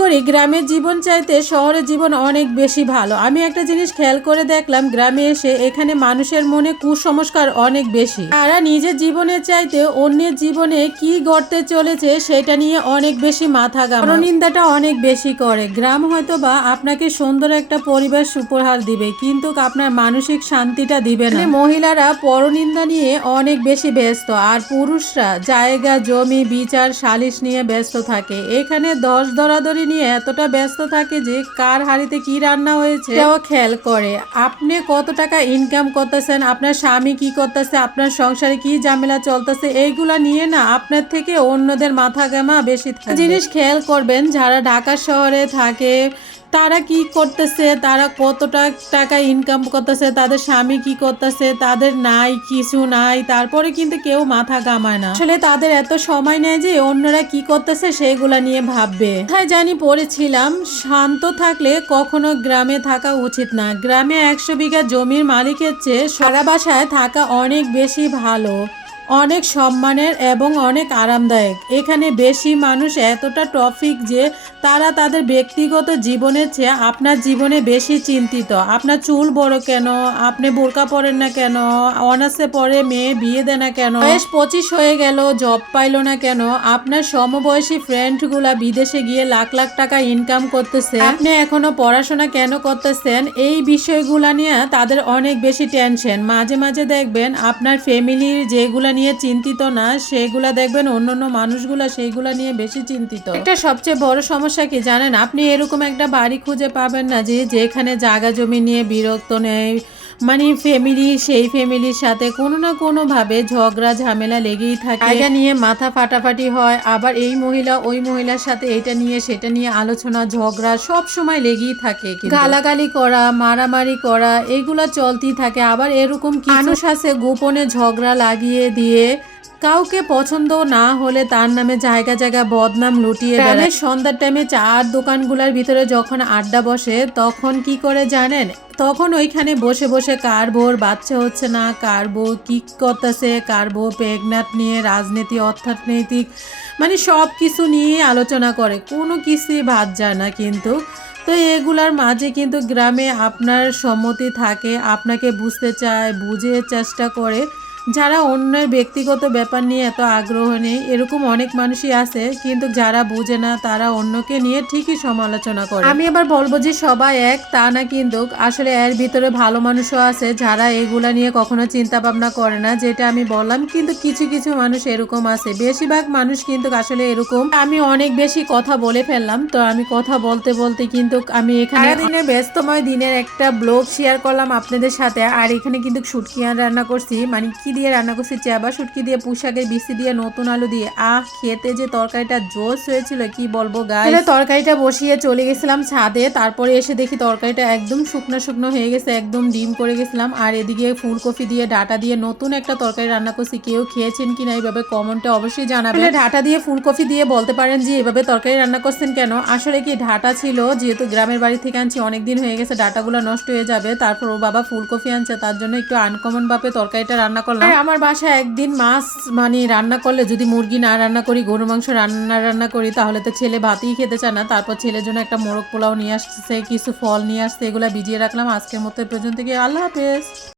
করি গ্রামের জীবন চাইতে শহরের জীবন অনেক বেশি ভালো। আমি একটা জিনিস খেয়াল করে দেখলাম, গ্রামে এসে এখানে মানুষের মনে কুসংস্কার অনেক বেশি। তারা নিজের জীবনের চাইতে অন্যের জীবনে কি গড়তে চলেছে সেটা নিয়ে অনেক বেশি মাথা গামা নিন্দাটা অনেক বেশি করে। গ্রাম হয়তো বা আপনাকে সুন্দর একটা পরিবেশ উপহার দিবে, কিন্তু আপনার মানসিক শান্তিটা দিবে না। মহিলারা পরনিন্দা নিয়ে অনেক বেশি ব্যস্ত, আর পুরুষরা জায়গা, জমি, বিচার, সালিশ নিয়ে ব্যস্ত থাকে। এখানে দশ দরাদরি নিয়ে এতটা ব্যস্ত থাকে যে কার হাড়িতে কি রান্না হয়েছে? সেটাও খেয়াল করে। আপনি কত টাকা ইনকাম করতেছেন? আপনার স্বামী কি করতেছে? আপনার সংসারে কি ঝামেলা চলতেছে? এইগুলা নিয়ে না আপনার থেকে অন্যদের মাথা গামা বেশি জিনিস খেয়াল করবেন যারা ঢাকা শহরে থাকে তারা কি করতেছে? তারা কতটা টাকা ইনকাম করতেছে? তাদের স্বামী কি করতেছে? তাদের নাই, কিছু নাই, তারপরে কিন্তু কেউ মাথা গামায় না। আসলে তাদের এত সময় নেই যে অন্যরা কি করতেছে সেগুলা নিয়ে ভাববে। কোথায় জানি পড়েছিলাম, শান্ত থাকলে কখনো গ্রামে থাকা উচিত না। গ্রামে একশো বিঘা জমির মালিকের চেয়ে সারা বাসায় থাকা অনেক বেশি ভালো। অনেক সম্মানের এবং অনেক আরামদায়ক। এখানে বেশি মানুষ এতটা টপিক যে তারা তাদের ব্যক্তিগত জীবনের চেয়ে আপনার জীবনে বেশি চিন্তিত। আপনার চুল বড় কেন? আপনি বোরকা পরেন না কেন? অনার্সে পরে মেয়ে বিয়ে দেয় না কেন? বয়স পঁচিশ হয়ে গেল জব পাইলো না কেন? আপনার সমবয়সী ফ্রেন্ডগুলা বিদেশে গিয়ে লাখ লাখ টাকা ইনকাম করতেছে। আপনি এখনও পড়াশোনা কেন করতেছেন? এই বিষয়গুলা নিয়ে তাদের অনেক বেশি টেনশন মাঝে মাঝে দেখবেন আপনার ফ্যামিলির যেগুলা নিয়ে চিন্তিত না সেগুলা দেখবেন অন্য অন্য মানুষগুলা সেইগুলা নিয়ে বেশি চিন্তিত। এটা সবচেয়ে বড় সমস্যা কি জানেন? আপনি এরকম একটা বাড়ি খুঁজে পাবেন না যে যেখানে জায়গা জমি নিয়ে বিরক্ত নেই মানে ফ্যামিলি সেই ফ্যামিলির সাথে কোনো না কোনোভাবে ঝগড়া ঝামেলা লেগেই থাকে। এটা নিয়ে মাথা ফাটাফাটি হয়। আবার এই মহিলা ওই মহিলার সাথে এটা নিয়ে সেটা নিয়ে আলোচনা ঝগড়া সব সময় লেগেই থাকে গালাগালি করা মারামারি করা এগুলা চলতেই থাকে। আবার এরকম মানুষ আছে গোপনে ঝগড়া লাগিয়ে দিয়ে কাউকে পছন্দ না হলে তার নামে জায়গা জায়গা বদনাম লুটিয়ে বেড়ায়। সন্ধ্যার টাইমে চার দোকানগুলোর ভিতরে যখন আড্ডা বসে তখন কি করে জানেন? তখন ওইখানে বসে বসে কার বোর বাচ্চা হচ্ছে না কার বউ কি করতেছে কার বউ প্রেগনাট নিয়ে রাজনীতি অর্থনৈতিক মানে সব কিছু নিয়ে আলোচনা করে। কোনো কিছুই বাদ যায় না কিন্তু। তো এগুলার মাঝে কিন্তু গ্রামে আপনার সম্মতি থাকে আপনাকে বুঝতে চায় বুঝে চেষ্টা করে। যারা অন্যের ব্যক্তিগত ব্যাপার নিয়ে এত আগ্রহ নেই এরকম অনেক মানুষই আছে কিন্তু যারা বুঝে না তারা অন্যকে নিয়ে ঠিকই সমালোচনা করে। আমি আবার বলব যে সবাই এক তা না কিন্তু আসলে এর ভিতরে ভালো মানুষও আছে যারা এগুলা নিয়ে কখনো চিন্তা ভাবনা করে না যেটা আমি বললাম কিন্তু কিছু কিছু মানুষ এরকম আছে। বেশিরভাগ মানুষ কিন্তু আসলে এরকম। আমি অনেক বেশি কথা বলে ফেললাম তো আমি কথা বলতে বলতে কিন্তু আমি এখানে দিনের ব্যস্তময় দিনের একটা ব্লগ শেয়ার করলাম আপনাদের সাথে আর এখানে কিন্তু শুটকিয়ান রান্না করছি মানে কি দিয়ে রান্না করছি চেবা শুটকি দিয়ে পুশাকের বিসি দিয়ে নতুন আলু দিয়ে। আহ খেতে যে তরকারিটা জোস হয়েছিল কি বলব গায়ে তরকারিটা বসিয়ে চলে গেছিলাম ছাদে তারপরে এসে দেখি তরকারিটা একদম শুকনো শুকনো হয়ে গেছে একদম ডিম করে গেছিলাম। আর এদিকে ফুলকপি দিয়ে ডাটা দিয়ে নতুন একটা তরকারি রান্না করছি কেউ খেয়েছেন কি না এইভাবে কমেন্টে অবশ্যই জানাবেন। ডাটা দিয়ে ফুলকপি দিয়ে বলতে পারেন যে এভাবে তরকারি রান্না করছেন কেন? আসলে কি ডাটা ছিল যেহেতু গ্রামের বাড়ি থেকে আনছি অনেক দিন হয়ে গেছে ডাটাগুলো নষ্ট হয়ে যাবে তারপর ও বাবা ফুলকপি আনছে তার জন্য একটু আনকমন ভাবে তরকারিটা রান্না করলাম। আমার বাসায় একদিন মাছ মানে রান্না করলে যদি মুরগি না রান্না করি গরু মাংস রান্না রান্না করি তাহলে তো ছেলে ভাতই খেতে চায় না। তারপর ছেলের জন্য একটা মোরগ পোলাও নিয়ে আসছে কিছু ফল নিয়ে আসছে এগুলো ভিজিয়ে রাখলাম। আজকের মতো পর্যন্ত গিয়ে আল্লাহ হাফেজ।